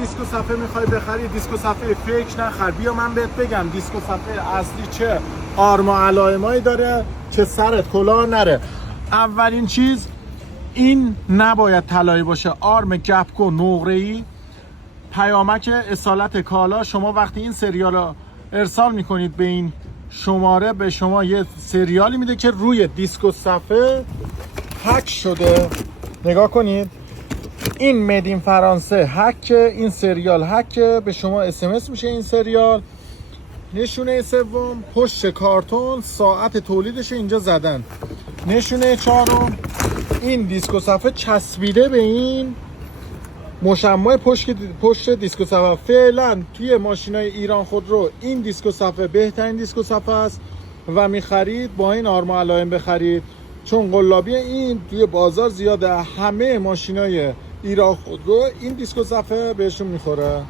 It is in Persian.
دیسک و صفحه میخوای بخری، دیسک و صفحه فیک نخر. بیا من بهت بگم دیسک و صفحه اصلی چه آرم و علائمایی داره که سرت کلاه نره. اولین چیز این نباید طلایی باشه، آرم گپکو نقره‌ای، پیامک اصالت کالا. شما وقتی این سریال رو ارسال میکنید به این شماره، به شما یه سریالی میده که روی دیسک و صفحه هک شده. نگاه کنید، این مدین فرانسه هک، این سریال هک، به شما اس میشه این سریال. نشونه سوم پشت کارتون ساعت تولیدش اینجا زدن. نشونه چهارم این دیسک و صفحه چسبیده به این مشمع پشت دیسک و صفحه. فعلا توی ماشینای ایران خودرو این دیسک و صفحه بهترین دیسک و صفحه است و میخرید با این آرم و علائم بخرید، چون قلابی این توی بازار زیاده. همه ماشینای ایران خودرو این دیسک و صفحه بهشون میخوره.